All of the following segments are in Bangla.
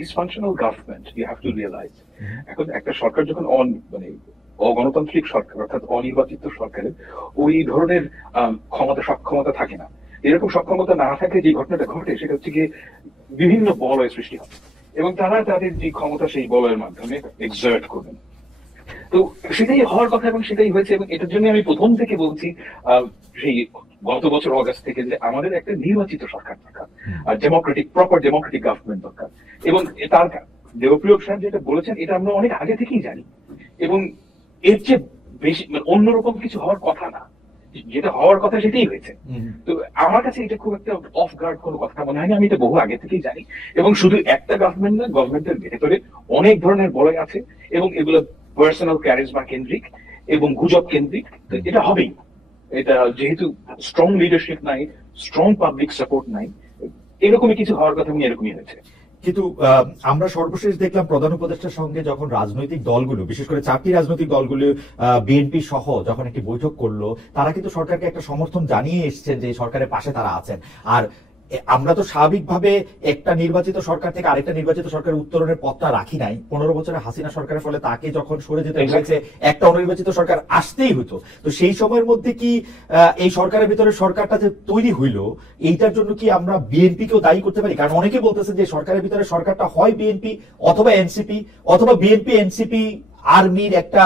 Dysfunctional government, you have to realize. এখন একটা সরকার যখন মানে অগণতান্ত্রিক সরকার অর্থাৎ অনির্বাচিত সরকারের ওই ধরনের সক্ষমতা থাকে না। এরকম সক্ষমতা না থাকলে যে ঘটনাটা ঘটে সেটা হচ্ছে গিয়ে বিভিন্ন বলয়ের সৃষ্টি হয় এবং তারা তাদের যে ক্ষমতা সেই বলয়ের মাধ্যমে এক্সার্ট করবেন। তো সেটাই হওয়ার কথা এবং সেটাই হয়েছে। এবং এটার জন্য আমি প্রথম থেকে বলছি সেই গত বছর অগাস্ট থেকে যে আমাদের একটা নির্বাচিত সরকার দরকার, আর প্রপার ডেমোক্রেটিক গভর্নমেন্ট দরকার। এবং তার দেবপ্রিয় সাহেব যেটা বলেছেন এটা আমরা অনেক আগে থেকেই জানি এবং এর চেয়ে বেশি অন্যরকম কিছু হওয়ার কথা না, যেটা হওয়ার কথা সেটাই হয়েছে। তো আমার কাছে এটা খুব একটা অফ গার্ড কোনো কথা মনে হয়নি, আমি এটা বহু আগে থেকেই জানি। এবং শুধু একটা গভর্নমেন্ট না, গভর্নমেন্টের ভেতরে অনেক ধরনের বলয় আছে এবং এগুলো পার্সোনাল ক্যারিজমা কেন্দ্রিক এবং গুজব কেন্দ্রিক। তো এটা হবেই, এটা যেহেতু স্ট্রং লিডারশিপ নাই, স্ট্রং পাবলিক সাপোর্ট নাই, এরকমই কিছু হওয়ার কথা এবং এরকমই হয়েছে। কিন্তু আমরা সর্বশেষ দেখলাম প্রধান উপদেষ্টার সঙ্গে যখন রাজনৈতিক দলগুলো, বিশেষ করে 4টি রাজনৈতিক দলগুলো বিএনপি সহ যখন একটি বৈঠক করলো, তারা কিন্তু সরকারকে একটা সমর্থন জানিয়ে এসছেন যে সরকারের পাশে তারা আছেন। আর আমরা তো স্বাভাবিকভাবে একটা নির্বাচিত সরকার থেকে আরেকটা নির্বাচিত সরকারের উত্তরণের পথটা রাখি নাই। 15 বছরের হাসিনা সরকারের ফলে তাকে যখন সরে যেতে হয়েছে, একটা অনির্বাচিত সরকার আসতেই হতো। তো সেই সময়ের মধ্যে কি এই সরকারের ভিতরে সরকারটা যে তৈরি হইলো, এইটার জন্য কি আমরা বিএনপিকেও দায়ী করতে পারি? কারণ অনেকে বলতেছে যে সরকারের ভিতরে সরকারটা হয় বিএনপি অথবা এনসিপি, অথবা বিএনপি এনসিপি আর্মির একটা,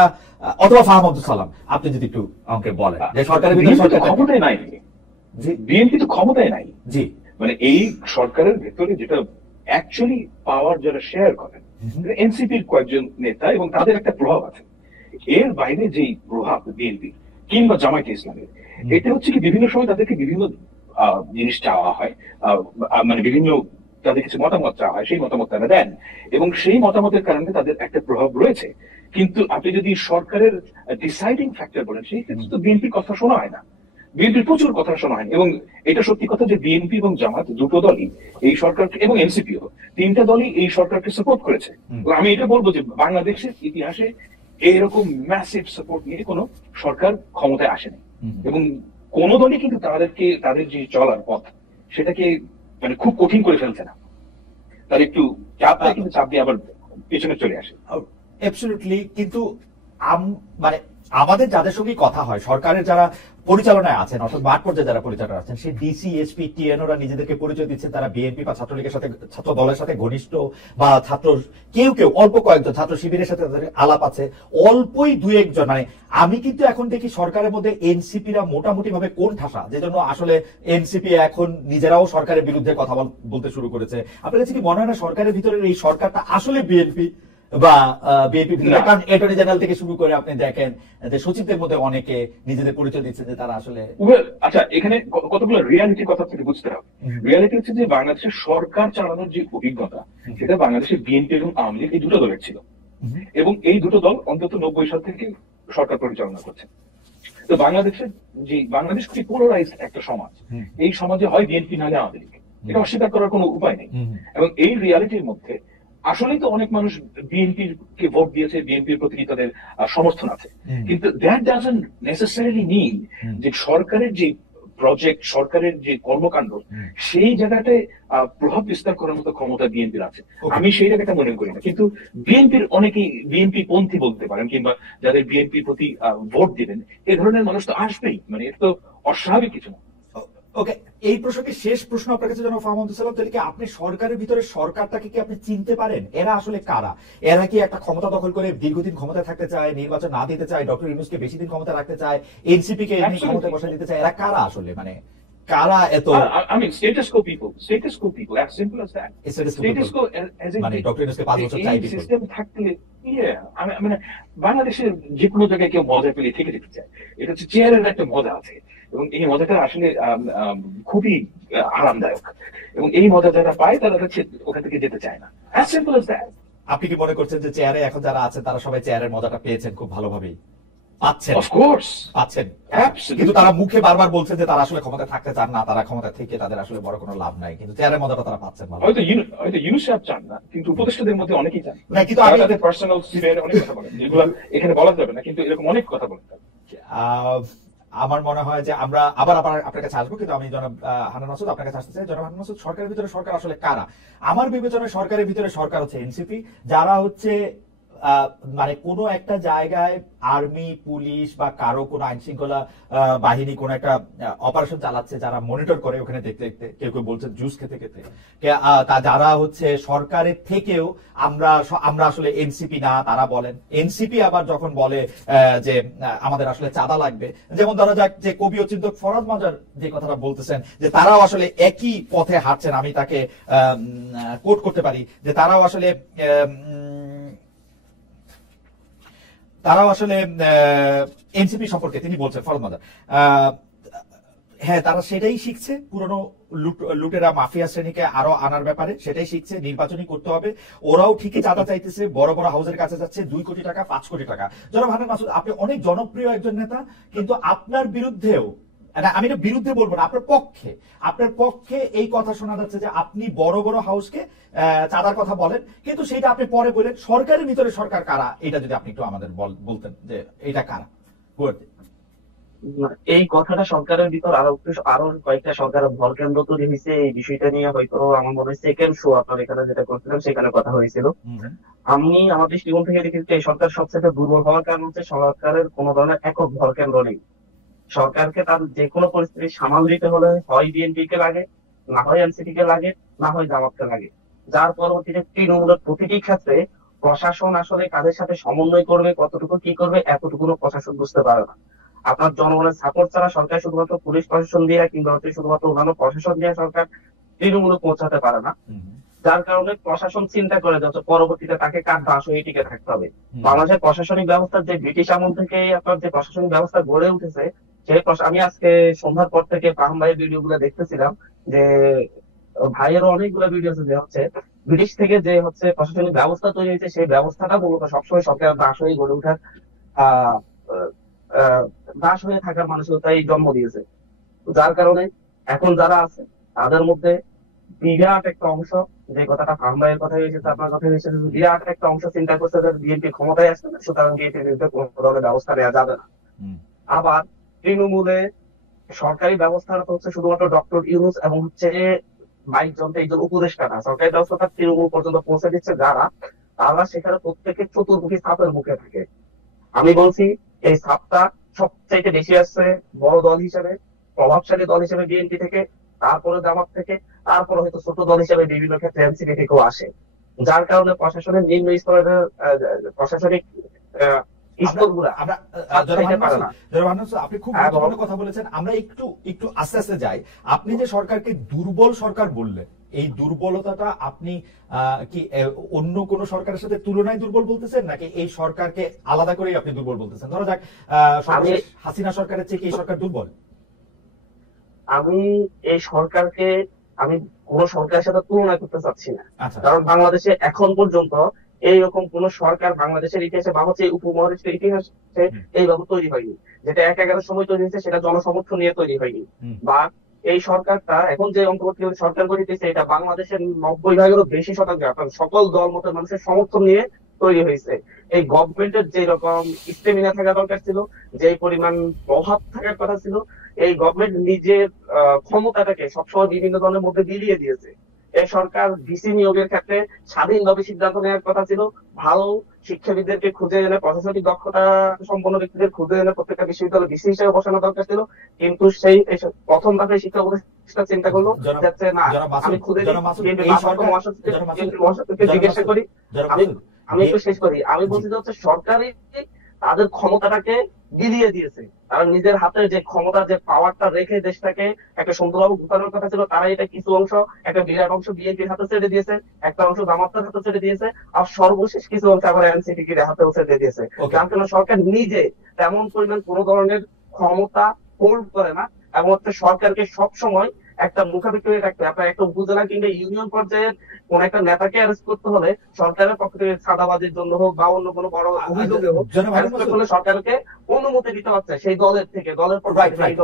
অথবা ফাহাম আব্দুল সালাম। আপনি যদি একটু আমাকে বলেন যে সরকারের ভিতরে সরকার ক্ষমতায় নাই, বিএনপি তো ক্ষমতায় নাই। জি, মানে এই সরকারের ভেতরে যেটা অ্যাকচুয়ালি পাওয়ার যারা শেয়ার করেন এনসিপির কয়েকজন নেতা এবং তাদের একটা প্রভাব আছে। এর বাইরে যেই প্রভাব বিএনপি কিংবা জামায়াতে ইসলামের, এটা হচ্ছে কি বিভিন্ন সময় তাদেরকে বিভিন্ন জিনিস চাওয়া হয়, মানে বিভিন্ন তাদের কিছু মতামত চাওয়া হয়, সেই মতামত তারা দেন এবং সেই মতামতের কারণে তাদের একটা প্রভাব রয়েছে। কিন্তু আপনি যদি সরকারের ডিসাইডিং ফ্যাক্টর বলেন, সেই ক্ষেত্রে তো বিএনপির কথা শোনা হয় না, বিএনপির প্রচুর কথা শোনা হয়। এবং এটা সত্যি কথা যে বিএনপি এবং জামাত দুটো দলই এই সরকারকে, এবং এনসিপিও, তিনটা দলই এই সরকারকে সাপোর্ট করেছে। আমি এটা বলবো যে বাংলাদেশের ইতিহাসে এইরকম ম্যাসিভ সাপোর্ট নিয়ে কোনো সরকার ক্ষমতায় আসেনি এবং কোন দলই কিন্তু তাদের যে চলার পথ সেটাকে মানে খুব কঠিন করে ফেলছে না। তার একটু চাপ দেয় কিন্তু চাপ দিয়ে আবার পেছনে চলে আসে। অ্যাবসলিউটলি। কিন্তু মানে আমাদের যাদের সঙ্গে কথা হয়, সরকারের যারা পরিচালনায় আছেন অর্থাৎ মাঠ পর্যায়ে যারা পরিচালনা আছেন, সেই ডিসি এসপি টিএনওরা নিজেদেরকে পরিচয় দিচ্ছেন তারা বিএনপি বা ছাত্রলীগের সাথে, ছাত্র দলের সাথে ঘনিষ্ঠ, বা ছাত্র কেউ অল্প কয়েকজন ছাত্র শিবিরের সাথে তাদের আলাপ আছে, অল্পই দু একজন। মানে আমি কিন্তু এখন দেখি সরকারের মধ্যে এনসিপিরা মোটামুটি ভাবে কোন ঠাসা, যে জন্য আসলে এনসিপি এখন নিজেরাও সরকারের বিরুদ্ধে কথা বলতে শুরু করেছে। আপনার কাছে কি মনে হয় না সরকারের ভিতরের এই সরকারটা আসলে বিএনপি বা বিএনপি? কারণ অ্যাটর্নি জেনারেল থেকে শুরু করে আপনি দেখেন যে সচিবদের মধ্যে অনেকে নিজেদের পরিচয় দিচ্ছে যে তারা আসলে। আচ্ছা, এখানে কতগুলো রিয়ালিটির কথা থেকে বুঝতে হবে। রিয়ালিটি হচ্ছে যে বাংলাদেশের সরকার চালানোর যে অভিজ্ঞতা, সেটা বাংলাদেশের বিএনপি এবং আওয়ামী লীগ এই দুটো দলের ছিল এবং এই দুটো দল অন্তত 90 সাল থেকে সরকার পরিচালনা করছে। তো বাংলাদেশ খুবই পোলারাইজড একটা সমাজ, এই সমাজে হয় বিএনপি নাহলে আওয়ামী লীগ, এটা অস্বীকার করার কোনো উপায় নেই। এবং এই রিয়ালিটির মধ্যে আসলেই তো অনেক মানুষ বিএনপির কে ভোট দিয়েছে, বিএনপির প্রতি তাদের সমর্থন আছে, কিন্তু দ্যাট ডাজন্ট নেসেসারিলি মিন যে সরকারের যে প্রজেক্ট, সরকারের যে কর্মকাণ্ড, সেই জায়গাটায় প্রভাব বিস্তার করার মতো ক্ষমতা বিএনপির আছে। আমি সেই জায়গাটা মনে করি না। কিন্তু বিএনপির অনেকেই বিএনপি পন্থী বলতে পারেন, কিংবা যাদের বিএনপির প্রতি ভোট দিবেন, এ ধরনের মানুষ তো আসবেই, মানে এটা তো অস্বাভাবিক কিছু না। ওকে, এই প্রসঙ্গে শেষ প্রশ্ন আপনার কাছে জানাবো ফাহাম আব্দুল সালাম, তাহলে কি আপনি সরকারের ভিতরে সরকারটাকে কি আপনি চিনতে পারেন? এরা আসলে কারা? এরা কি একটা ক্ষমতা দখল করে দীর্ঘদিন ক্ষমতায় থাকতে চায়, নির্বাচন না দিতে চায়, ডক্টর ইউনূসকে বেশি দিন ক্ষমতা রাখতে চায়, এনসিপি কে ক্ষমতায় বসায় দিতে চায়? এরা কারা আসলে? মানে কারা এত? Status co people, as simple as that. Status কো মানে ডক্টর ইউনূসকে 5 বছর চাই সিস্টেম থাকলে, মানে বাংলাদেশের যে কোনো জায়গায় কেউ মজা পেলে থেকে যেতে চায়। এটা হচ্ছে চেয়ারের একটা মজা আছে এবং এই মজাটা আসলে খুবই আরামদায়ক এবং এই মজা যারা পায় তারা ওখান থেকে যেতে চায় না। as simple as that. আপনি কি মনে করছেন যে চেয়ারে এখন যারা আছে তারা সবাই চেয়ারের মজাটা পেয়েছেন, খুব ভালোভাবেই পাচ্ছেন? অফ কোর্স পাচ্ছেন, অ্যাবসলিউটলি। কিন্তু তারা মুখে বারবার বলছেন যে তারা আসলে ক্ষমতা থাকতে চান না, তারা ক্ষমতা থেকে তাদের আসলে বড় কোনো লাভ নাই, কিন্তু চেয়ারের মজাটা তারা পাচ্ছেন। হয়তো ইউনূস সাহেব চান না, কিন্তু উপদেষ্টাদের মধ্যে অনেকেই চান। না, কিন্তু তাদের পার্সোনাল স্পেয়ার অনেক কথা বলেন, যেগুলো এখানে বলা যাবে না, কিন্তু এরকম অনেক কথা বলেন। আমার মনে হয় যে আমরা আবার আবার আপনার কাছে আসবো, কিন্তু আমি জনাব হান্নান মাসুদ আপনার কাছে আসতে চাই। জনাব হান্নান মাসুদ, সরকারের ভিতরে সরকার আসলে কারা? আমার বিবেচনায় সরকারের ভিতরে সরকার হচ্ছে এনসিপি, যারা হচ্ছে মানে কোনো একটা জায়গায় আর্মি, পুলিশ বা কারো কোনো আইন শৃঙ্খলা বাহিনী কোনো একটা অপারেশন চালাচ্ছে, যারা মনিটর করে ওখানে দেখতে দেখতে, কেউ কেউ বলছে জুস খেতে খেতে, যারা হচ্ছে সরকারের থেকেও আমরা আসলে এনসিপি না তারা বলেন। এনসিপি আবার যখন বলে যে আমাদের আসলে চাঁদা লাগবে, যেমন ধরা যাক যে কবি ও চিন্তক ফরাদ মাজার যে কথাটা বলতেছেন যে তারাও আসলে একই পথে হাঁটছেন, আমি তাকে কোট করতে পারি যে তারাও আসলে এনসিপি সম্পর্কে তিনি বলছেন, ফরদ মাদার, হ্যাঁ তারা সেটাই শিখছে, পুরনো লুটেরা মাফিয়া শ্রেণীকে আরো আনার ব্যাপারে সেটাই শিখছে, নির্বাচনই করতে হবে। ওরাও ঠিকই চাঁদা চাইতেছে, বড় বড় হাউসের কাছে যাচ্ছে 2 কোটি টাকা, 5 কোটি টাকা। জনাব হান্নান মাসুদ, আপনি অনেক জনপ্রিয় একজন নেতা, কিন্তু আপনার বিরুদ্ধেও, আমি এটা বিরুদ্ধে বলবো না, আপনার পক্ষে এই কথা শোনা যাচ্ছে যে আপনি বড় বড় হাউসকে চাঁদার কথা বলেন, কিন্তু সেটা আপনি পরে বলেন সরকারের ভিতরে সরকার কারা, এটা যদি আপনি একটু আমাদের বলতেন যে এটা কারা। এই কথাটা সরকারের ভিতর আরো কয়েকটা সরকারের ভর কেন্দ্র তৈরি হয়েছে, এই বিষয়টা নিয়ে হয়তো আমার মনে হয় সেকেন্ড শো আপনার এখানে যেটা করছিলাম সেখানে কথা হয়েছিল। আমি আমার দৃষ্টিকোণ থেকে দেখেছি এই সরকার সবচেয়ে দুর্বল হওয়ার কারণ হচ্ছে সরকারের কোনো ধরনের একক ভর কেন্দ্র নেই। সরকারকে তার যে কোনো পরিস্থিতি সামাল দিতে হলে হয় বিএনপি কে লাগে, না হয় এনসিপি কে লাগে, না হয় জামাতকে লাগে। যার পরবর্তীতে তৃণমূলের প্রতিটি ক্ষেত্রে প্রশাসন আসলে কাদের সাথে সমন্বয় করবে, কতটুকু কি করবে, এতটুকু প্রশাসন বুঝতে পারে না। আপনার জনগণের সাপোর্ট ছাড়া সরকার শুধুমাত্র পুলিশ প্রশাসন দিয়ে কিংবা শুধুমাত্র অন্যান্য প্রশাসন দিয়ে সরকার তৃণমূলে পৌঁছাতে পারে না। যার কারণে প্রশাসন চিন্তা করে যাচ্ছে পরবর্তীতে তাকে কার দাস হয়ে টিকে থাকতে হবে। বাংলাদেশের প্রশাসনিক ব্যবস্থার যে ব্রিটিশ আমল থেকে আপনার যে প্রশাসনিক ব্যবস্থা গড়ে উঠেছে, সেই আমি আজকে সন্ধ্যার পর থেকে পাহাম ভাইয়ের ভিডিও গুলো দেখতেছিলাম, যে ভাইয়েরও অনেকগুলো ভিডিও যে হচ্ছে ব্রিটিশ থেকে যে হচ্ছে প্রশাসনিক ব্যবস্থা তৈরি হয়েছে, সেই ব্যবস্থাটা মূলত সবসময় সরকারের দাস হয়ে গড়ে ওঠার দাস হয়ে থাকার মানসিকতাই জন্ম দিয়েছে। যার কারণে এখন যারা আছে তাদের মধ্যে বিরাট একটা অংশ, যে কথাটা ফার্ম ভাইয়ের কথা হয়েছে, আপনার কথা হয়েছে, বিরাট একটা অংশ চিন্তা করছে যে বিএনপি ক্ষমতায় আসবে না, সুতরাং বিএনপির বিরুদ্ধে কোনো ধরনের ব্যবস্থা নেওয়া যাবে না। আবার তৃণমূলে সরকারি ব্যবস্থাটা হচ্ছে শুধুমাত্র ডক্টর ইউনূস এবং হচ্ছে 22 জন 23 জন উপদেষ্টারা সরকারি ব্যবস্থাটা তৃণমূল পর্যন্ত পৌঁছে দিচ্ছে, যারা তারা সেখানে প্রত্যেকের চতুর্মুখী ছাপের মুখে থাকে। আমি বলছি এই ছাপটা সবচাইতে বেশি আসছে বড় দল হিসেবে, প্রভাবশালী দল হিসেবে বিএনপি থেকে, তারপরে জামাত থেকে, তারপরে হয়তো ছোট দল হিসেবে বিভিন্ন ক্ষেত্রে এনসিপি থেকেও আসে। যার কারণে প্রশাসনের নিম্ন স্তরের প্রশাসনিক আপনি খুব গুরুত্বপূর্ণ কথা বলেছেন। আমরা একটু আস্তে আস্তে যাই। আপনি যে সরকারকে দুর্বল সরকার বললেন, এই দুর্বলতাটা আপনি কি অন্য কোন সরকারের সাথে তুলনায় দুর্বল বলতেছেন, নাকি এই সরকারকে আলাদা করেই আপনি দুর্বল বলতেছেন? ধরা যাক হাসিনা সরকারের চেয়ে কি এই সরকার দুর্বল? আমি এই সরকারকে আমি কোন সরকারের সাথে তুলনা করতে চাচ্ছি না, কারণ বাংলাদেশে এখন পর্যন্ত এইরকম কোন সরকার বাংলাদেশের ইতিহাসে বা হচ্ছে উপমহাদেশের ইতিহাসে এইভাবে তৈরি হয়নি। যেটা 11 সময় তৈরি হয়েছে সেটা জনসমর্থন নিয়ে তৈরি হয়নি, বা এই সরকারটা এখন যে অন্তর্বর্তী সরকার গঠিতেছে এটা বাংলাদেশের 90%-এরও বেশি শতাংশ আপনার সকল দল মতের মানুষের সমর্থন নিয়ে তৈরি হয়েছে। এই গভর্নমেন্টের যে রকম স্টেমিনা থাকা দরকার ছিল, যে পরিমাণ প্রভাব থাকার কথা ছিল, এই গভর্নমেন্ট নিজের ক্ষমতাটাকে সবসময় বিভিন্ন দলের মধ্যে বিলিয়ে দিয়েছে। এই সরকার ভিসি নিয়োগের ক্ষেত্রে স্বাধীনভাবে সিদ্ধান্ত নেওয়ার কথা ছিল, ভালো শিক্ষাবিদদেরকে খুঁজে এনে, প্রশাসনিক দক্ষতা সম্পন্ন ব্যক্তিদের খুঁজে এনে প্রত্যেকটা বিশ্ববিদ্যালয় ভিসি হিসেবে বসানো দরকার ছিল, কিন্তু সেই প্রথম ধাপে শিক্ষা উপদেষ্টা চিন্তা করলো যাচ্ছে না আমি খুঁজে জিজ্ঞাসা করি। আমি একটু শেষ করি। আমি বলছি যে হচ্ছে সরকারই তাদের ক্ষমতাটাকে বিলিয়ে দিয়েছে, তারা নিজের হাতে যে ক্ষমতা, যে পাওয়ারটা রেখে দেশটাকে একটা সুন্দরভাবে গুছানোর কথা ছিল, তারা এটা কিছু অংশ, একটা বিরাট অংশ বিএনপির হাতে ছেড়ে দিয়েছে, একটা অংশ জামাতের হাতে ছেড়ে দিয়েছে, আর সর্বশেষ কিছু অংশ আবার এনসিপির হাতেও ছেড়ে দিয়েছে। যার কারণে সরকার নিজে তেমন পরিমাণ কোন ধরনের ক্ষমতা হোল্ড করে না, এবং হচ্ছে সরকারকে সবসময় একটা মুখাপেক্ষি হয়ে রাখতে, আপনার একটা উপজেলা কিংবা ইউনিয়ন পর্যায়ের কোন একটা নেতাকে অ্যারেস্ট করতে হলে সরকারের পক্ষ থেকে ছাদাবাজির জন্য হোক বা অন্য কোনো বড় অভিযোগে হোক অ্যারেস্ট করতে হলে সরকারকে অনুমতি দিতে হচ্ছে সেই দলের থেকে, দলের পক্ষ থেকে।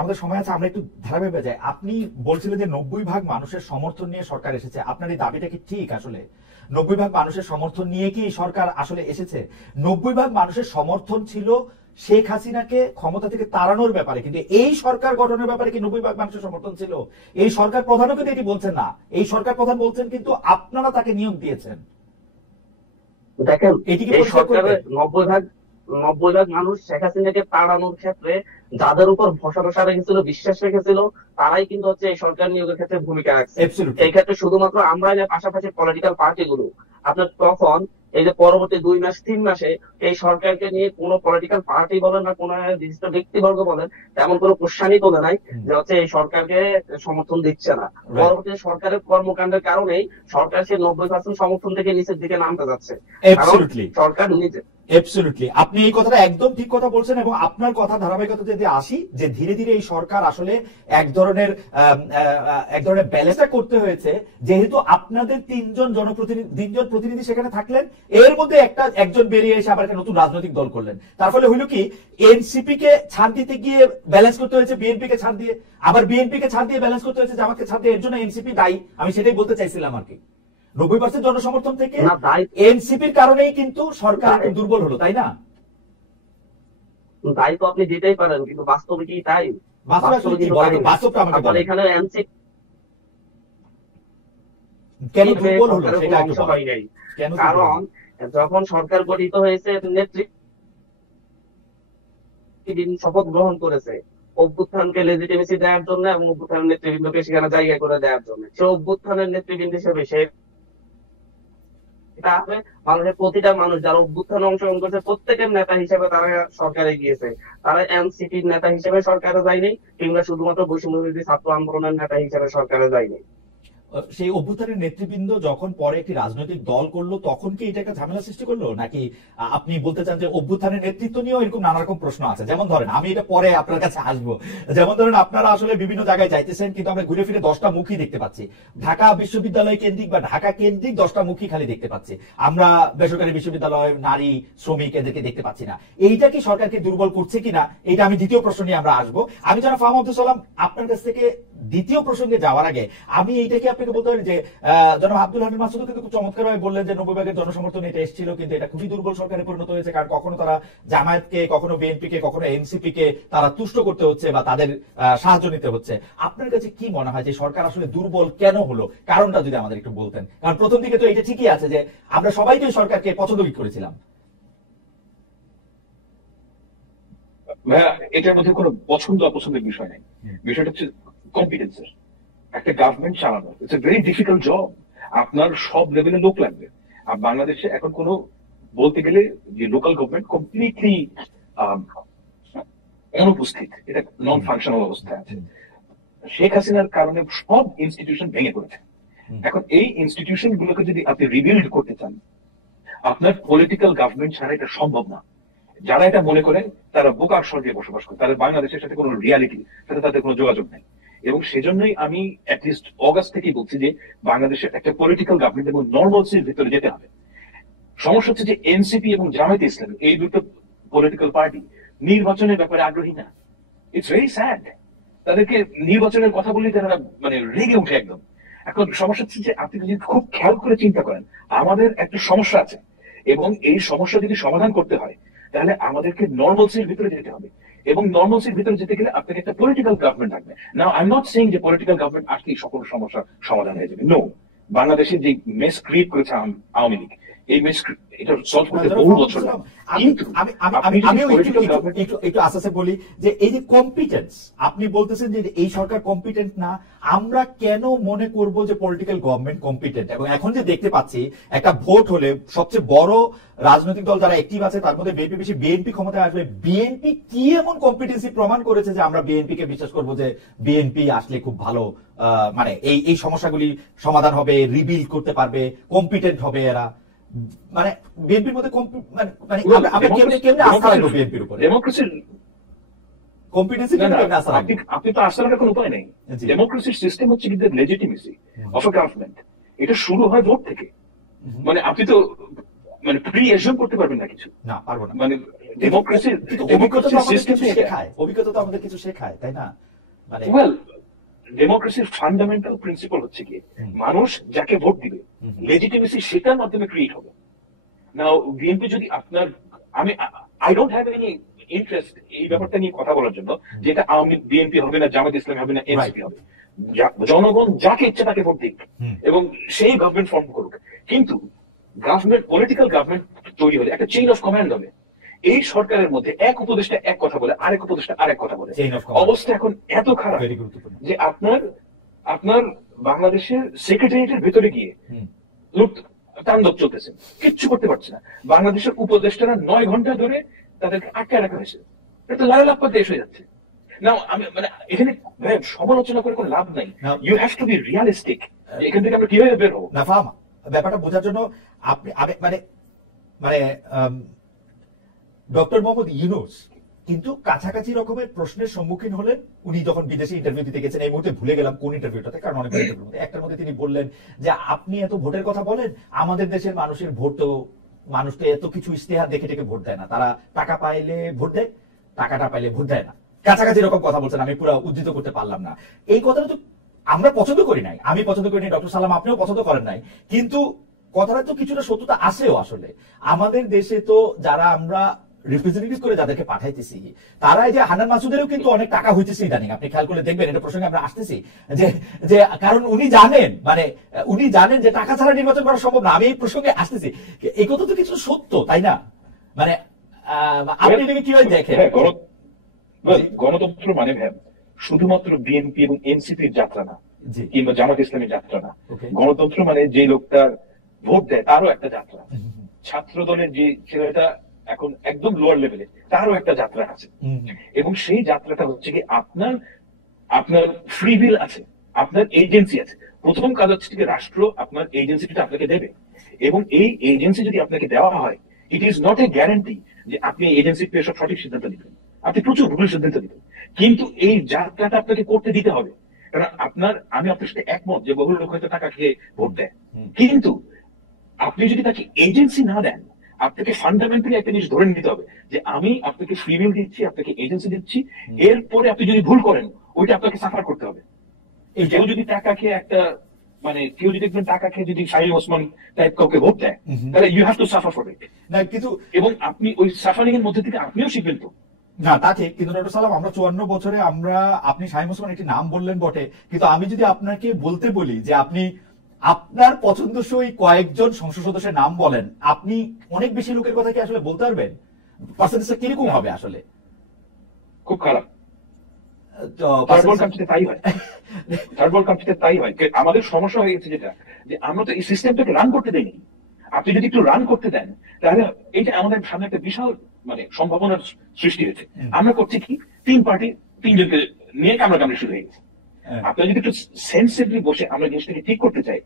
আমাদের সময় আছে, আমরা একটু ধারাবাহিক যাই। আপনি বলছিলেন যে 90% মানুষের সমর্থন নিয়ে সরকার এসেছে। আপনার এই দাবিটা কি ঠিক? আসলে 90% মানুষের সমর্থন নিয়ে কি সরকার আসলে এসেছে? 90% মানুষের সমর্থন ছিল শেখ হাসিনাকে ক্ষমতা থেকে তাড়ানোর ব্যাপারে, কিন্তু এই সরকার গঠনের ব্যাপারে কি 90% মানুষের সমর্থন ছিল? এই সরকার প্রধানও কিন্তু এটি বলছেন না, এই সরকার প্রধান বলছেন কিন্তু আপনারা তাকে নিয়োগ দিয়েছেন। দেখেন, এটি কি এই পরিষ্কার সরকারের করবেন? 90% মানুষ শেখ হাসিনাকে তাড়ানোর ক্ষেত্রে যাদের উপর ভরসা রেখেছিল, বিশ্বাস রেখেছিল, তারাই কিন্তু হচ্ছে এই সরকার নিয়োগের ক্ষেত্রে ভূমিকা রাখছে। Absolutely. এই ক্ষেত্রে শুধুমাত্র আমরাই না, পাশাপাশি পলিটিক্যাল পার্টিগুলো। আপনার তখন এই যে পরবর্তী 2 মাস 3 মাসে এই সরকারকে নিয়ে কোনো পলিটিক্যাল পার্টি বলেন না কোনো বিশিষ্ট ব্যক্তিবর্গ বলেন তেমন কোনো প্রশ্নই তোলে নাই যে হচ্ছে এই সরকারকে সমর্থন দিচ্ছে না। পরবর্তী সরকারের কর্মকাণ্ডের কারণেই সরকার সে 90% সমর্থন থেকে নিচের দিকে নামতে যাচ্ছে। কারণ সরকার নিজে এবসলিউটলি আপনি এই কথাটা একদম ঠিক কথা বলছেন, এবং আপনার কথা ধারাবাহিকতা যদি আসি যে ধীরে ধীরে এই সরকার আসলে এক ধরনের ব্যালেন্সটা করতে হয়েছে, যেহেতু আপনাদের 3জন প্রতিনিধি সেখানে থাকলেন, এর মধ্যে একজন বেরিয়ে এসে আবার একটা নতুন রাজনৈতিক দল করলেন। তার ফলে হইল কি, এনসিপি কে ছাড় দিতে গিয়ে ব্যালেন্স করতে হয়েছে বিএনপি কে ছাড় দিয়ে, আবার বিএনপি কে ছাড় দিয়ে ব্যালেন্স করতে হয়েছে জামাতকে ছাড় দিয়ে। এর জন্য এনসিপি দায়ী, আমি সেটাই বলতে চাইছিলাম আর কি। 90% জনসমর্থন থেকে এনসিপির কারণেই কিন্তু সরকার দুর্বল হলো, তাই না? তাই তো আপনি দিতেই পারেন, কিন্তু বাস্তবে কি তাই? বাস্তবটা এখানে এনসিপি কেন দুর্বল হলো সেটা একটু বলেন। কারণ যখন সরকার গঠিত হয়েছে, নেতৃত্ব শপথ গ্রহণ করেছে অভ্যুত্থানকে লেজিটিমেসি দেওয়ার জন্য এবং অভ্যুত্থানের নেতৃবৃন্দকে সেখানে জায়গা করে দেওয়ার জন্য। সে অভ্যুত্থানের নেতৃবৃন্দ হিসেবে সে বাংলাদেশের প্রতিটা মানুষ যারা অভ্যুত্থানে অংশগ্রহণ করছে প্রত্যেকের নেতা হিসেবে তারা সরকারে গিয়েছে। তারা এনসিপির নেতা হিসেবে সরকারে যায়নি, কিংবা শুধুমাত্র বৈষম্যবিরোধী ছাত্র আন্দোলনের নেতা হিসেবে সরকারে যায়নি। সেই অভ্যুত্থানের নেতৃবৃন্দ যখন পরে একটি রাজনৈতিক দল করলো, তখন কি এটা একটা ঝামেলা সৃষ্টি করলো, নাকি আপনি বলতে চান যে অভ্যুত্থানের নেতৃত্ব নিয়েও এরকম নানা রকম প্রশ্ন আছে? যেমন ধরেন, আমি এটা পরে আপনার কাছে আসবো, যেমন ধরেন আপনারা আসলে বিভিন্ন জায়গায় যাইতেছেন, কিন্তু আমরা ঘুরে ফিরে 10টা মুখী দেখতে পাচ্ছি। ঢাকা বিশ্ববিদ্যালয় কেন্দ্রিক বা ঢাকা কেন্দ্রিক 10টা মুখী খালি দেখতে পাচ্ছি আমরা, বেসরকারি বিশ্ববিদ্যালয়, নারী, শ্রমিক এদেরকে দেখতে পাচ্ছি না। এইটা কি সরকারকে দুর্বল করছে কিনা, এটা আমি দ্বিতীয় প্রশ্ন নিয়ে আমরা আসবো। আমি যারা ফার্ম আব্দুল সালাম, আপনার কাছ থেকে দ্বিতীয় প্রসঙ্গে যাওয়ার আগে আমি এইটাকে আপনাকে বলতে পারি যে জনাব আব্দুল হামিদ মাসুদ কিন্তু খুব চমৎকারভাবে বললেন যে 90% জনসমর্থন এটা এসেছিল, কিন্তু এটা খুবই দুর্বল সরকারে পরিণত হয়েছে, কারণ কখনো তারা জামায়াতকে, কখনো বিএনপি কে, কখনো এনসিপি কে তারা তুষ্ট করতে হচ্ছে বা তাদের সাহায্য নিতে হচ্ছে। আপনার কাছে কি মনে হয় যে সরকার আসলে দুর্বল কেন হলো, কারণটা যদি আমাদের একটু বলতেন? কারণ প্রথম দিকে তো এটা ঠিকই আছে যে আমরা সবাই তো সরকারকে পছন্দ করেছিলাম। এটার মধ্যে কোনো পছন্দ অপছন্দের বিষয় নেই, বিষয়টা হচ্ছে কম্পিটেন্সের। একটা গভর্নমেন্ট চালানো it's a very difficult job. আপনার সব লেভেলে লোক লাগবে। আর বাংলাদেশে এখন কোনো বলতে গেলে যে লোকাল গভর্নমেন্ট কমপ্লিটলি অনুপস্থিত, এটা নন ফাংশনাল অবস্থায় আছে। শেখ হাসিনার কারণে সব ইনস্টিটিউশন ভেঙে পড়েছে। এখন এই ইনস্টিটিউশন গুলোকে যদি আপনি রিবিল্ড করতে চান, আপনার পলিটিক্যাল গভর্নমেন্ট ছাড়া এটা সম্ভব না। যারা এটা মনে করেন তারা বোকার স্বর্গে বসবাস করে, তাদের বাংলাদেশের সাথে কোনো রিয়ালিটির সাথে তাদের কোনো যোগাযোগ নেই। এবং সেজন্যই আমি অ্যাটলিস্ট অগাস্ট থেকেই বলছি যে বাংলাদেশের একটা পলিটিক্যাল গভর্নমেন্ট এবং নর্মালসির ভিতরে যেতে হবে। সমস্যা হচ্ছে যে এনসিপি এবং জামায়াতে ইসলামী এই দুটো পলিটিক্যাল পার্টি নির্বাচনের ব্যাপারে আগ্রহী না। It's very sad. তাদেরকে নির্বাচনের কথা বললে তারা মানে রেগে উঠে একদম। এখন সমস্যা হচ্ছে যে আপনি যদি খুব খেয়াল করে চিন্তা করেন, আমাদের একটা সমস্যা আছে এবং এই সমস্যা যদি সমাধান করতে হয় তাহলে আমাদেরকে নর্মালসির ভিতরে যেতে হবে, এবং নর্মালসির ভিতরে যেতে গেলে আপনাকে একটা পলিটিক্যাল গভর্নমেন্ট লাগবে। Now I am not saying যে পলিটিক্যাল গভর্নমেন্ট আসলেই সকল সমস্যার সমাধান হয়ে যাবে। নো, বাংলাদেশে যে মেস ক্রিয়েট করেছে আওয়ামী লীগ, এই মেস এটা সলভ করতে বহু বছর লাগে। একটু আস্তে বলি যে এই যে কম্পিটেন্স, আপনি বলতেছেন যে এই সরকার কম্পিটেন্ট না, আমরা কেন মনে করব যে পলিটিক্যাল গভর্নমেন্ট কম্পিটেন্ট? এবং এখন যে দেখতে পাচ্ছি একটা ভোট হলে সবচেয়ে বড় রাজনৈতিক দল যারা অ্যাক্টিভ আছে তার মধ্যে বিএনপি বেশি, বিএনপি ক্ষমতায় আসবে। বিএনপি কি এমন কম্পিটেন্সি প্রমাণ করেছে যে আমরা বিএনপি কে বিশ্বাস করবো যে বিএনপি আসলে খুব ভালো, মানে এই সমস্যাগুলি সমাধান হবে, রিবিল্ড করতে পারবে, কম্পিটেন্ট হবে এরা? মানে বিএনপির মধ্যে বিএনপির উপরে কম্পিটেন্সি আপনি তো আস্থা রাখার কোনো উপায় নেই। ডেমোক্রেসির সিস্টেম হচ্ছে কিন্তু লেজিটিমেসি অফ আ গভর্নমেন্ট। এটা শুরু হয় ভোট থেকে। মানে আপনি তো মানে প্রি এজিউম করতে পারবেন না কিছু। না, পারবো না। মানে ডেমোক্রেসির সিস্টেম শেখায়, অভিজ্ঞতা তো আমাদের কিছু শেখায়, তাই না? মানে ওয়েল, ডেমোক্রেসির ফান্ডামেন্টাল প্রিন্সিপাল হচ্ছে কি, মানুষ যাকে ভোট দিবে লেজিটিমেসি সেটার মাধ্যমে ক্রিয়েট হবে। নাও বিএনপি যদি আপনার, I don't have any interest এই ব্যাপারটা নিয়ে কথা বলার জন্য, যেটা আওয়ামী লীগ বিএনপি হবে না, জামাত ইসলামী হবে না, এনসিপি হবে। জনগণ যাকে ইচ্ছে তাকে ভোট দিক এবং সেই গভর্নমেন্ট ফর্ম করুক, কিন্তু গভর্নমেন্ট, পলিটিক্যাল গভর্নমেন্ট তৈরি হলে একটা চেইন অফ কমান্ড হবে। এই সরকারের মধ্যে এক উপদেষ্টা এক কথা বলে, আরেক উপদেষ্টা আরেক কথা বলে। অবস্থা এখন এত খারাপ যে আপনার বাংলাদেশের সেক্রেটারিয়েটের ভেতরে গিয়ে লুট তাণ্ডব চলতেছে, কিচ্ছু করতে পারছে না। বাংলাদেশের উপদেষ্টারা 9 ঘন্টা ধরে তাদেরকে আটকায় রাখা হয়েছে। এটা লালাপ্পা দেশ হয়ে যাচ্ছে। না, আমি মানে এখানে সমালোচনা করে কোনো লাভ নাই। You have to be realistic. এখান থেকে আমরা কিভাবে বের হবো? না ফাহাম, ব্যাপারটা বোঝার জন্য আপনি মানে মানে ডক্টর মোহাম্মদ ইউনূস কিন্তু কাছাকাছি রকমের প্রশ্নের সম্মুখীন হলেন উনি যখন বিদেশে ইন্টারভিউ দিতে গেছেন। এই মুহূর্তে ভুলে গেলাম কোন ইন্টারভিউটাতে, কারণ অনেক ইন্টারভিউর মধ্যে একটার মধ্যে তিনি বললেন যে আপনি এত ভোটের কথা বলেন, আমাদের দেশের মানুষের ভোট তো, মানুষ তো এত কিছু ইশতেহার দেখে দেখে ভোট দেয় না, তারা টাকা পাইলে ভোট দেয়, টাকাটা পাইলে ভোট দেয় না। কাছাকাছি এরকম কথা বলছেন, আমি পুরো উদ্ধৃত করতে পারলাম না। এই কথাটা তো আমরা পছন্দ করি নাই, আমি পছন্দ করি নাই, ডক্টর সালাম আপনিও পছন্দ করেন নাই, কিন্তু কথাটা তো কিছুটা সত্যতা আসেও। আসলে আমাদের দেশে তো যারা আমরা রিপ্রেজেন্টেটিভ করে যাদেরকে পাঠাইতেছি, তারা এই যে হান্নান মাসুদেরও কিন্তু অনেক টাকা হইতেছে ইদানিং, আপনি খেয়াল করে দেখবেন। এটা প্রসঙ্গে আমরা আসতেছি যে কারণ উনি জানেন, মানে উনি জানেন যে টাকা ছাড়া নির্বাচন করা সম্ভব না। আমি এই প্রসঙ্গে আসতেছি, এই কথা তো কিছু সত্য, তাই না? মানে আপনি এটাকে কিভাবে দেখেন? গণতন্ত্র মানে শুধুমাত্র বিএনপি এবং এনসিপির যাত্রা না, কিংবা জামাত ইসলামের যাত্রা না। গণতন্ত্র মানে যে লোকটা ভোট দেয় তারও একটা যাত্রা। ছাত্র দলের যে ছেলেটা এখন একদম লোয়ার লেভেলে, তারও একটা যাত্রা আছে। এবং সেই যাত্রাটা হচ্ছে কি আপনার ফ্রি উইল আছে, আপনার এজেন্সি আছে। প্রথম কাজ হচ্ছে কি রাষ্ট্র আপনার এজেন্সিটা আপনাকে দেবে, এবং এই এজেন্সি যদি আপনাকে দেওয়া হয়, it is not a guarantee যে আপনি এজেন্সি পেয়ে সব সঠিক সিদ্ধান্ত নেবেন। আপনি প্রচুর ভুল সিদ্ধান্ত নেবেন, কিন্তু এই যাত্রাটা আপনাকে করতে দিতে হবে। কারণ আমি আপনার সাথে একমত যে বহু লোক হয়তো টাকা খেয়ে ভোট দেয়, কিন্তু আপনি যদি তাকে এজেন্সি না দেন, আপনাকে ফান্ডামেন্টালি একটা জিনিস ধরে নিতে হবে যে আমি আপনাকে ফ্রি উইল দিচ্ছি, আপনাকে এজেন্সি দিচ্ছি, এরপরে আপনি যদি ভুল করেন ওইটা আপনাকে সাফার করতে হবে। কেউ যদি টাকা খেয়ে কেউ যদি টাকা খেয়ে যদি শাহিন ওসমান টাইপ কাউকে ভোট দেয়, তাহলে you have to suffer for it. কিন্তু এবং আপনি ওই সাফারিং এর মধ্যে থেকে আপনিও শিখবেন তো। না তা ঠিক, কিন্তু ডক্টর সালাম আমরা 54 বছরে আপনি শাহিন ওসমান একটি নাম বললেন বটে, কিন্তু আমি যদি আপনাকে বলতে বলি যে আপনি আপনার পছন্দসই কয়েকজন সংসদ সদস্যের নাম বলেন, আপনি অনেক বেশি লোকের কথা কি আসলে বলতে পারবেন? পার্সেন্টেজটা কিরকম হবে আসলে? খুব খারাপ। তাই হয়, তাই হয়। আমাদের সমস্যা হয়ে গেছে যেটা, যে আমরা তো এই সিস্টেমটাকে রান করতে দেইনি। আপনি যদি একটু রান করতে দেন, তাহলে এইটা আমাদের সামনে একটা বিশাল সম্ভাবনার সৃষ্টি হয়েছে। আমরা করছি কি, তিনজনকে নিয়ে কামড়াকামড়ি শুরু হয়ে গেছে। আপনারা যদি একটু সেন্সিবলি বসে আমরা জিনিসটাকে ঠিক করতে চাই,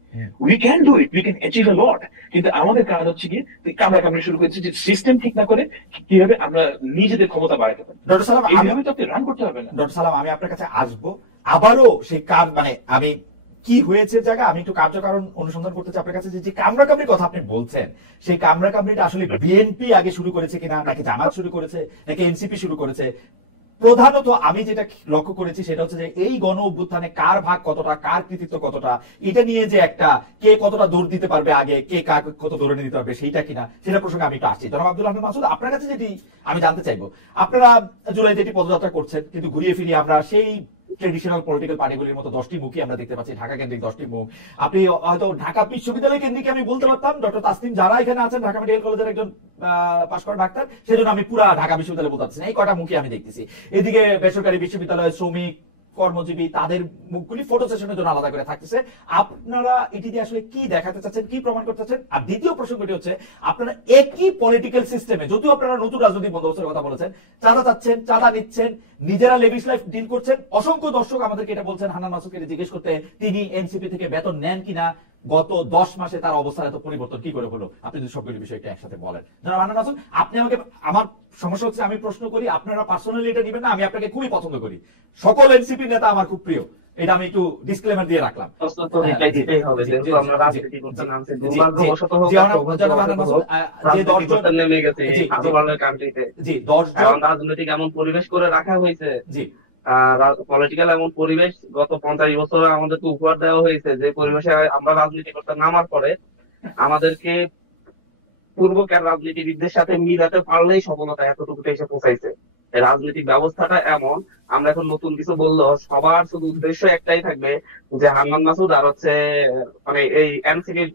we can do it, we can achieve a lot. কিন্তু আমাদের কাজ হচ্ছে কি, কামড়াকামড়ি শুরু করেছে যে সিস্টেম ঠিক না করে কিভাবে আমরা নিজেদের ক্ষমতা বাড়াতে পারি। ডক্টর সালাম এইভাবে তো আপনি রান করতে হবে না। ডক্টর সালাম আমি আপনার কাছে আসবো আবারও সেই কাজ, আমি কি হয়েছে জায়গা আমি একটু কার্যকারণ অনুসন্ধান করতে চাই আপনার কাছে। যে কামড়াকামড়ির কথা আপনি বলছেন, সেই কামড়াকামড়িটা আসলে বিএনপি আগে শুরু করেছে কিনা, নাকি জামাত শুরু করেছে, নাকি এনসিপি শুরু করেছে? প্রধানত আমি যেটা লক্ষ্য করেছি সেটা হচ্ছে যে এই গণ অভ্যুত্থানে কার ভাগ কতটা, কার কৃতিত্ব কতটা, এটা নিয়ে যে একটা কে কতটা দৌড় দিতে পারবে আগে, কে কার কত দৌড়ে নিতে পারবে সেইটা কিনা, সেটা প্রসঙ্গে আমি একটু আসছি। জনাব আব্দুল আহমেদ মাসুদ, আপনার কাছে যেটি আমি জানতে চাইবো, আপনারা জুলাইতে একটি পদযাত্রা করছেন, কিন্তু ঘুরিয়ে ফিরিয়ে আমরা সেই ট্রেডিশনাল পলিটিক্যাল পার্টিগুলির মতো 10টি মুখী আমরা দেখতে পাচ্ছি, ঢাকা কেন্দ্রিক 10টি মুখ। আপনি হয়তো ঢাকা বিশ্ববিদ্যালয় কেন্দ্রিক আমি বলতে পারতাম, ডক্টর তাসনিম যারা এখানে আছেন ঢাকা মেডিকেল কলেজের একজন পাশ করা ডাক্তার, সেজন্য আমি পুরা ঢাকা বিশ্ববিদ্যালয় বলতে পারছি না, এই কটা মুখী আমি দেখতেছি। এদিকে বেসরকারি বিশ্ববিদ্যালয়, শ্রমিক, কর্মজীবী, তাদের মুখগুলি ফটো সেশনের জন্য আলাদা করে থাকতেছে। আপনারা এটি দিয়ে আসলে কি দেখাতে চাচ্ছেন, কি প্রমাণ করতে চাচ্ছেন? আর দ্বিতীয় প্রসঙ্গটি হচ্ছে, আপনারা একই পলিটিক্যাল সিস্টেমে, যদিও আপনারা নতুন রাজনৈতিক বন্দোবস্তের কথা বলেছেন, চাঁদা চাচ্ছেন, চাঁদা নিচ্ছেন, নিজেরা লেভিস লাইফ ডিল করছেন। অসংখ্য দর্শক আমাদেরকে এটা বলছেন, হান্নান মাসুদকে জিজ্ঞেস করতে তিনি এনসিপি থেকে বেতন নেন কিনা, গত 10 মাসে তার অবস্থার এত পরিবর্তন কি করে হলো? আপনি যদি সবগুলো বিষয়টা একসাথে বলেন। জনাব হান্নান মাসুদ, আপনি আমাকে, আমার সমস্যা হচ্ছে আমি প্রশ্ন করি, আপনারা পার্সোনালি এটা নেবেন না, আমি আপনাকে খুবই পছন্দ করি, সকল এনসিপি নেতা আমার খুব প্রিয়, এটা আমি একটু ডিসক্লেমার দিয়ে রাখলাম। রাজনৈতিক এমন পরিবেশ করে রাখা হয়েছে, পলিটিক্যাল এমন পরিবেশ গত 50 বছরে আমাদেরকে উপহার দেওয়া হয়েছে, যে পরিবেশে আমরা রাজনীতি করতে নামার পরে আমাদেরকে পূর্বকার রাজনীতিবিদদের সাথে মিলাতে পারলেই সফলতা এতটুকুতে এসে পৌঁছাইছে। রাজনৈতিক ব্যবস্থাটা এমন, আমরা এখন নতুন কিছু বললেও সবার শুধু উদ্দেশ্য একটাই থাকবে যে হান্নান মাসুদ আর হচ্ছে মানে এই এনসিপির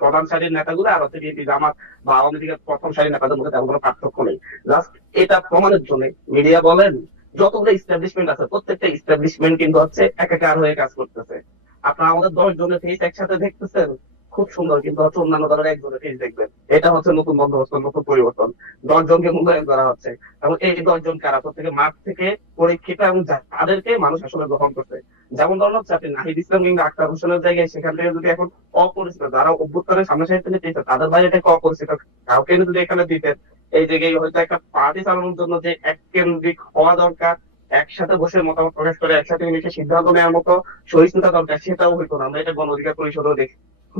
প্রধান সারির নেতাগুলো আর হচ্ছে বিএনপি জামাত বা আওয়ামী লীগের প্রথম সারির নেতাদের মধ্যে তেমন কোনো পার্থক্য নেই। জাস্ট এটা প্রমাণের জন্য মিডিয়া বলেন যতগুলো ইস্টাবলিশমেন্ট আছে প্রত্যেকটা ইস্টাবলিশমেন্ট কিন্তু হচ্ছে একাকার হয়ে কাজ করতেছে। আপনারা আমাদের 10 জনের ফেস একসাথে দেখতেছেন খুব সুন্দর, কিন্তু হচ্ছে অন্যান্য দলের একজনের ফেস দেখবেন, এটা হচ্ছে নতুন বন্দোবস্ত, নতুন পরিবর্তন। 10 জনকে মূল্যায়ন করা হচ্ছে এবং এই 10 জন কারা প্রত্যেকে মাঠ থেকে পরীক্ষিত এবং তাদেরকে মানুষ আসলে গ্রহণ করছে। যেমন ধরুন হচ্ছে আপনি নাহিদ ইসলাম কিংবা আক্তার হোসেনের জায়গায় সেখান থেকে যদি এখন অপরিচিত যারা অভ্যুত্থানের সামনে সাহিত্য দিতে তাদের বাইরে থেকে অপরিচিত কাউকে যদি এখানে দিতেন, এই জায়গায় হয়তো একটা পার্টি চালানোর জন্য যে এক কেন্দ্রিক হওয়া দরকার, একসাথে বসে মতামত প্রকাশ করে একসাথে মিশে সিদ্ধান্ত নেওয়ার মতো সহিষ্ণুতা দরকার, সেটাও হইতো না। আমরা এটা গণ অধিকার পরিষদেও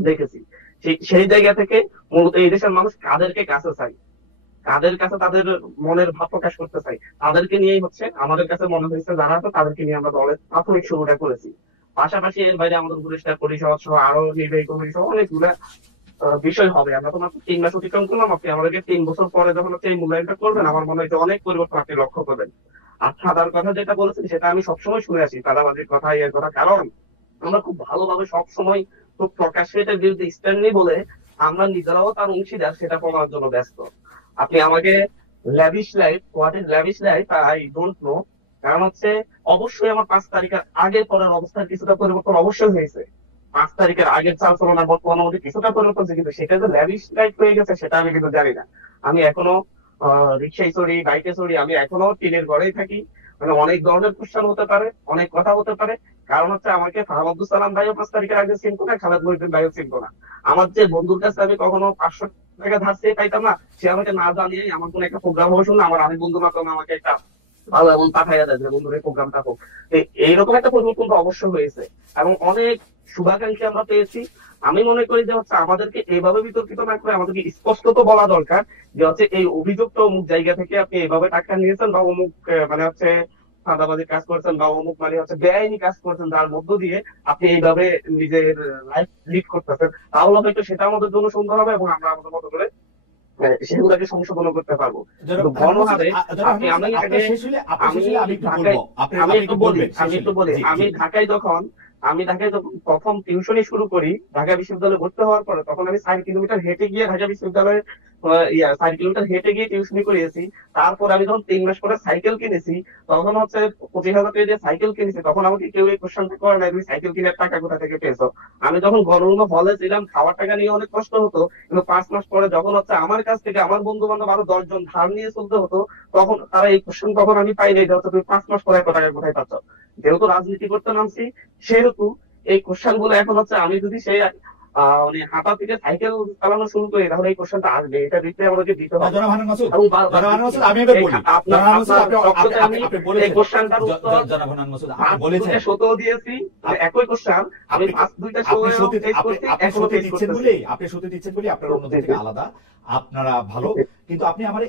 দেখেছি। সেই জায়গা থেকে মূলত এই দেশের মানুষ কাদেরকে কাছে চাই, কাদের কাছে তাদের মনের ভাব প্রকাশ করতে চাই, তাদেরকে নিয়েই হচ্ছে আমাদের কাছে মনে হয়েছে যারা আছে তাদেরকে নিয়ে আমরা দলের প্রাথমিক শুরুটা করেছি। পাশাপাশি এর বাইরে আমাদের উপদেষ্টা পরিষদ সহ আরো নির্বাহী কমিটি সহ অনেকগুলো বিষয় হবে। আমরা তো মাত্র 3 মাস অতিক্রম করলাম, আপনি আমাদেরকে 3 বছর পরে যখন হচ্ছে এই মূল্যায়নটা করবেন আমার মনে হয় যে অনেক পরিবর্তন আপনি লক্ষ্য করবেন। আর সাদার কথা যেটা বলেছেন সেটা আমি সবসময় শুনে আসি, সাদাবাজির কথা এর কথা, কারণ আমরা খুব ভালোভাবে সবসময় খুব প্রকাশ্যে এটার বিরুদ্ধে স্ট্যান্ড নেই বলে আমরা নিজেরাও তার অংশীদার সেটা প্রমাণের জন্য ব্যস্ত। আপনি আমাকে lavish life, what is lavish life I don't know, কারণ হচ্ছে অবশ্যই আমার 5 তারিখের আগে পরের অবস্থার কিছুটা পরিবর্তন অবশ্যই হয়েছে। 5 তারিখের আগের চাল চলনার বর্তমানের মধ্যে কিছুটা পরিবর্তন হয়েছে, কিন্তু সেটা যে ল্যাভিশ লাইফ হয়ে গেছে সেটা আমি কিন্তু জানি না। আমি এখনো রিক্সায় চড়ি, বাইকে চড়ি, আমি এখনো টিনের ঘরেই থাকি। মানে অনেক ধরনের কোশ্চেন হতে পারে, অনেক কথা হতে পারে, কারণ হচ্ছে আমাকে ফাহাম আব্দুল সালাম ভাইও 5 তারিখের আগে চিনতো না, খালেদ মহিউদ্দিন ভাইও চিনতো না। আমার যে বন্ধুর কাছে আমি কখনো 500 টাকা ধার চেয়ে পাইতাম না, সে আমাকে না জানিয়ে আমার কোন একটা প্রোগ্রাম হবে শুনলে আমার আরেক বন্ধু মাত্র আমাকে একটা ভালো এমন পাঠাইয়া দেয় যে বন্ধুর এই প্রোগ্রামটা হোক। এইরকম একটা পরিবর্তন তো অবশ্যই হয়েছে এবং অনেক শুভাকাঙ্ক্ষী আমরা পেয়েছি। আমি মনে করি যে হচ্ছে আমাদেরকে এইভাবে বিতর্কিত না করে আমাদেরকে স্পষ্ট তো বলা দরকার যে হচ্ছে এই অভিযুক্ত অমুক জায়গা থেকে আপনি এইভাবে টাকা নিয়েছেন বা অমুক মানে হচ্ছে চাঁদাবাজির কাজ করছেন বা অমুক মানে হচ্ছে বেআইনি কাজ করছেন, যার মধ্য দিয়ে আপনি এইভাবে নিজের লাইফ লিড করতেছেন, তাহলে হয়তো সেটা আমাদের জন্য সুন্দর হবে এবং আমরা আমাদের মতো করে সেগুলোকে সংশোধন করতে পারবো। গণহারে আমি একটু বলি, আমি ঢাকায় যখন প্রথম টিউশনি শুরু করি ঢাকা বিশ্ববিদ্যালয়ে ভর্তি হওয়ার পরে, তখন আমি 4 কিলোমিটার হেঁটে গিয়ে ঢাকা বিশ্ববিদ্যালয়ে 4 কিলোমিটার হেঁটে গিয়ে টিউশনি করিয়েছি। তারপর আমি যখন 3 মাস পরে সাইকেল কিনেছি, তখন হচ্ছে 25,000 টাকা দিয়ে সাইকেল কিনেছি, তখন আমাকে কেউ এই কোশ্চেনটা করে না তুমি সাইকেল কিনার টাকা কোথা থেকে পেয়েছো। আমি যখন গণরুমে হলে ছিলাম খাওয়ার টাকা নিয়ে অনেক কষ্ট হতো, কিন্তু 5 মাস পরে যখন হচ্ছে আমার কাছ থেকে আমার বন্ধু বান্ধব আরো 10 জন ধার নিয়ে চলতে হতো, তখন তারা এই কোশ্চেন তখন আমি পাই নাই যে হচ্ছে তুমি 5 মাস পরে এত টাকা কোথায় পাচ্ছ। যেহেতু রাজনীতি করতে নামছি সেহেতু এই কোশ্চেন গুলো এখন হচ্ছে আমি যদি সেই মানে হাঁটা থেকে সাইকেল চালানো শুরু করি তাহলে এই কোশ্চেনটা আসবে, এটা দিতে আমাদেরকে দিতে হবে। এই কোশ্চেনটার উত্তর শতও দিয়েছি, একই কোশ্চেন আমি 2টা শো আপনি সত্যি দিচ্ছেন বলে আপনার অন্য থেকে আলাদা, আপনারা ভালো, কিন্তু আপনি আমার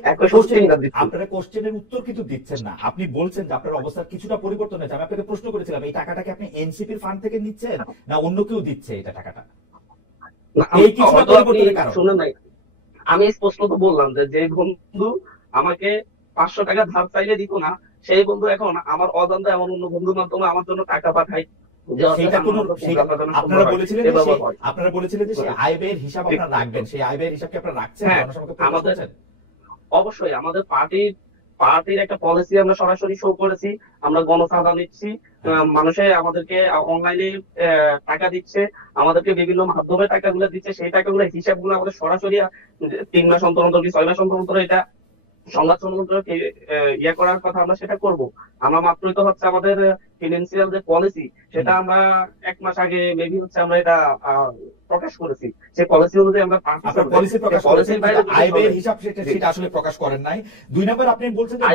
আপনারা কোশ্চেনের উত্তর কিন্তু দিচ্ছেন না। আপনি বলছেন যে আপনার অবস্থার কিছুটা পরিবর্তন হয়েছে। আমি আপনাকে প্রশ্ন করেছিলাম এই টাকাটাকে আপনি এনসিপির ফান্ড থেকে নিচ্ছেন না অন্য কেউ দিচ্ছে এটা টাকাটা? শুনে নাই, আমি স্পষ্ট তো বললাম যে বন্ধু আমাকে 500 টাকা ধার চাইলে দিত না, সেই বন্ধু এখন আমার অজান্তে এমন অন্য বন্ধুর মাধ্যমে আমার জন্য টাকা পাঠায়। আপনারা বলেছিলেন যে সেই আয় ব্যয়ের হিসাব আপনারা রাখবেন, সেই আয় ব্যয়ের হিসাব কি আপনারা রাখছেন? আমাদের অবশ্যই আমাদের পার্টির একটা পলিসি আমরা সরাসরি শো করেছি, আমরা গণচাঁদা নিচ্ছি, মানুষে আমাদেরকে অনলাইনে টাকা দিচ্ছে, আমাদেরকে বিভিন্ন মাধ্যমে টাকাগুলো দিচ্ছে, সেই টাকাগুলো হিসাবগুলো আমাদের সরাসরি 3 মাস অন্তর অন্তর কি 6 মাস অন্তর অন্তর এটা সংবাদ সম্মেলনকে ইয়ে করার কথা আমরা সেটা করব। আমরা মাত্রই তো হচ্ছে আমাদের ফিনান্সিয়াল যে পলিসি সেটা আমরা 1 মাস আগে মেবি হচ্ছে আমরা এটা প্রকাশ করেছি, সেই পলিসি অনুযায়ী আমরা আয় ব্যয়ের হিসাব সেটা আসলে প্রকাশ করেন নাই। 2 নম্বর আপনি বলছেন যে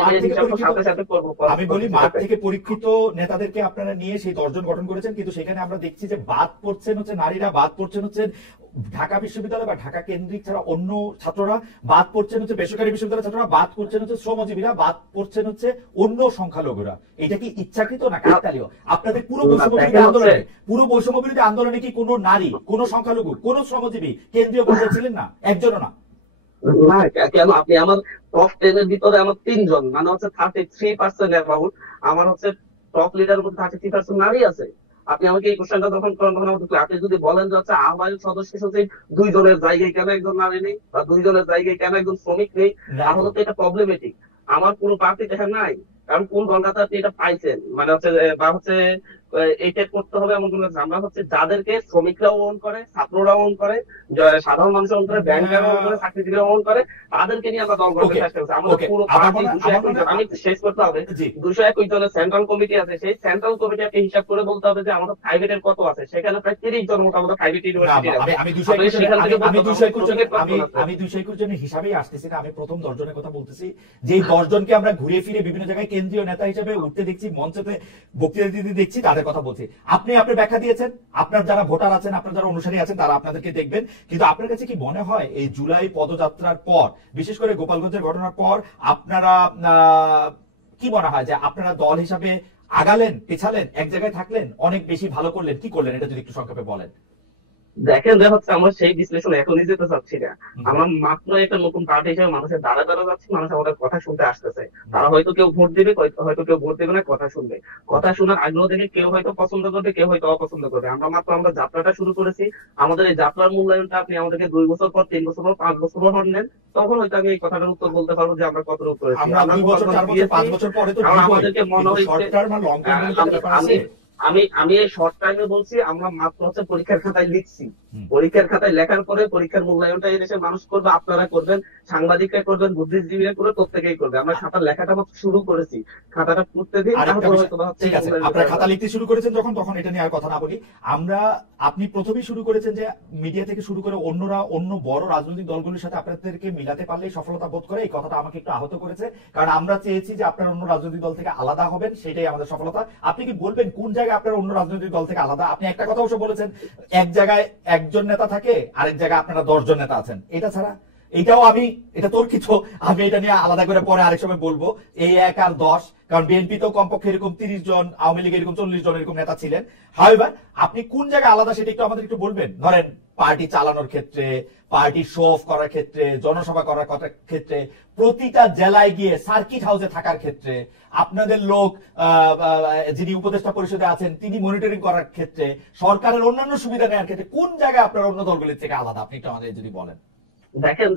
আমি বলি মাঠ থেকে পরীক্ষিত নেতাদেরকে আপনারা নিয়ে সেই 10 জন গঠন করেছেন, কিন্তু সেখানে আমরা দেখছি যে বাদ পড়ছেন হচ্ছে নারীরা, বাদ পড়ছেন হচ্ছে ঢাকা বিশ্ববিদ্যালয় বা ঢাকা কেন্দ্রিক ছাড়া অন্য ছাত্ররা, বাদ পড়ছেন হচ্ছে বেসরকারি বিশ্ববিদ্যালয়ের ছাত্ররা, বাদ পড়ছেন হচ্ছে শ্রমজীবীরা, বাদ পড়ছেন হচ্ছে অন্য সংখ্যালঘুরা। এটা কি ইচ্ছাকৃত না কাকতালীয়? আপনাদের পুরো বৈষম্য বিরোধী আন্দোলনে কি কোনো নারী, কোনো সংখ্যালঘু, কোনো শ্রমজীবী কেন্দ্রীয় পর্যায়ে ছিলেন না? একজনও না। না, কেন? আপনি আমার টপ 10 এর ভিতরে আমার 3 জন, মানে হচ্ছে 33% অ্যাবাউট আমার হচ্ছে টপ লিডারের মধ্যে 33% নারী আছে। আপনি আমাকে এই কোশ্চেনটা যখন করেন তখন আমাকে আপনি যদি বলেন যে হচ্ছে আহ্বায়ক সদস্য সচিব 2 জনের জায়গায় কেন একজন নারী নেই, বা 2 জনের জায়গায় কেন একজন শ্রমিক নেই, তাহলে তো এটা প্রবলেমেটিক। আমার পুরো পার্টি দেখা নাই, কারণ কোন দলটাতে আপনি এটা পাইছেন, মানে হচ্ছে বা হচ্ছে এইটা করতে হবে এমন কোনো কিছু। আমরা হচ্ছে যাদেরকে শ্রমিকরাও ওন করে, ছাত্ররাও ওন করে, সাধারণ মানুষ ওন করে, ব্যাংকাররা ওন করে, চাকরিজীবীরা ওন করে, তাদেরকে নিয়ে আমরা দল করতে চেষ্টা করছি। আমাদের পুরো পার্টি 221 জন, আমি শেষ করতে হবে, 221 জনের সেন্ট্রাল কমিটি আছে। সেই সেন্ট্রাল কমিটি আপনি হিসাব করে বলতে হবে যে আমাদের প্রাইভেটের কত আছে। সেখানে প্রায় 30 জন মতো আমাদের প্রাইভেট ইউনিভার্সিটি আছে। আমি 221 জনের হিসাবেই আসতেছি না, আমি প্রথম 10 জনের কথা বলতেছি, যে 10 জনকে আমরা ঘুরে ফিরে বিভিন্ন জায়গায় কেন্দ্রীয় নেতা হিসেবে উঠতে দেখছি, মঞ্চেতে বক্তৃতা দিতে দেখছি, তাদের কথা বলছি। আপনি আপনার ব্যাখ্যা দিয়েছেন, আপনার যারা ভোটার আছেন, আপনার যারা অনুসারী আছেন, তারা আপনাদেরকে দেখবেন। কিন্তু আপনার কাছে কি মনে হয় এই জুলাই পদযাত্রার পর, বিশেষ করে গোপালগঞ্জের ঘটনার পর, আপনারা কি মনে হয় যে আপনারা দল হিসাবে আগালেন, পেছালেন, এক জায়গায় থাকলেন, অনেক বেশি ভালো করলেন, কি করলেন, এটা যদি একটু সংক্ষেপে বলেন। দেখেন যে হচ্ছে আমরা সেই বিশ্লেষণ এখনই যেতে চাচ্ছি না। আমরা মাত্র একটা নতুন পার্টি হিসেবে মানুষের দ্বারা দ্বারা যাচ্ছি, মানুষ আমাদের কথা শুনতে আসতেছে। তারা হয়তো কেউ ভোট দিবে, হয়তো কেউ ভোট দেবে না, কথা শুনবে। কথা শোনার আগ্রহ থেকে কেউ হয়তো পছন্দ করবে, কেউ হয়তো অপছন্দ করবে। আমরা মাত্র আমরা যাত্রাটা শুরু করেছি। আমাদের এই যাত্রার মূল্যায়নটা আপনি আমাদেরকে 2 বছর পর, 3 বছর পর, 5 বছর পর নেন, তখন হয়তো আমি এই কথাটার উত্তর বলতে পারবো যে আমরা কতটুকু করেছি। আমরা 2 বছর, 4 বছর, 5 বছর পরে তো আমাদেরকে মনে হয়েছে শর্ট টার্ম আর লং টার্ম ব্যাপার আছে। আমি এই শর্ট টাইমে বলছি, আমরা মাত্র হচ্ছে পরীক্ষার খাতায় লিখছি। পরীক্ষার খাতায় লেখার পরে পরীক্ষার মূল্যায়নটা এই দেশের মানুষ করবে, আপনারা করবেন, সাংবাদিকরা করবেন, বুদ্ধিজীবীরা করবে, প্রত্যেকেই করবে। আমরা খাতার লেখাটা মাত্র শুরু করেছি, খাতাটা পড়তে দিন, তারপর হয়তো ঠিক আছে। আপনারা খাতা লিখতে শুরু করেছেন তখন এটা নিয়ে আর কথা না বলি। আপনি প্রথমেই শুরু করেছেন যে মিডিয়া থেকে শুরু করে অন্যরা, অন্য বড় রাজনৈতিক দলগুলোর সাথে আপনাদেরকে মিলাতে পারলেই সফলতা বোধ করে। এই কথাটা আমাকে একটু আহত করেছে, কারণ আমরা চেয়েছি যে আপনারা অন্য রাজনৈতিক দল থেকে আলাদা হবেন, সেটাই আমাদের সফলতা। আপনি কি বলবেন কোন জায়গায় আপনারা অন্য রাজনৈতিক দল থেকে আলাদা? আপনি একটা কথা অবশ্য বলেছেন, এক জায়গায় একজন নেতা থাকে, আরেক জায়গায় আপনারা 10 জন নেতা আছেন। এটা ছাড়া এটাও এটা তর্কিত, আমি এটা নিয়ে আলাদা করে পরে আরেক সময় বলবো, এই 1 আর 10, কারণ বিএনপি তো কমপক্ষে এরকম 30 জন, আওয়ামী লীগ এরকম 40 জন এরকম নেতা ছিলেন। হাউএভার আপনি কোন জায়গায় আলাদা সেটা একটু আমাদের একটু বলবেন। ধরেন পার্টি চালানোর ক্ষেত্রে, পার্টি শো অফ করার ক্ষেত্রে, জনসভা করার ক্ষেত্রে, প্রতিটা জেলায় গিয়ে সার্কিট হাউসে থাকার ক্ষেত্রে, আপনাদের লোক যিনি উপদেষ্টা পরিষদে আছেন তিনি মনিটরিং করার ক্ষেত্রে, সরকারের অন্যান্য সুবিধা নেওয়ার ক্ষেত্রে কোন জায়গায় আপনারা অন্য দলগুলির থেকে আলাদা, আপনি একটু আমাদের যদি বলেন। দেখেন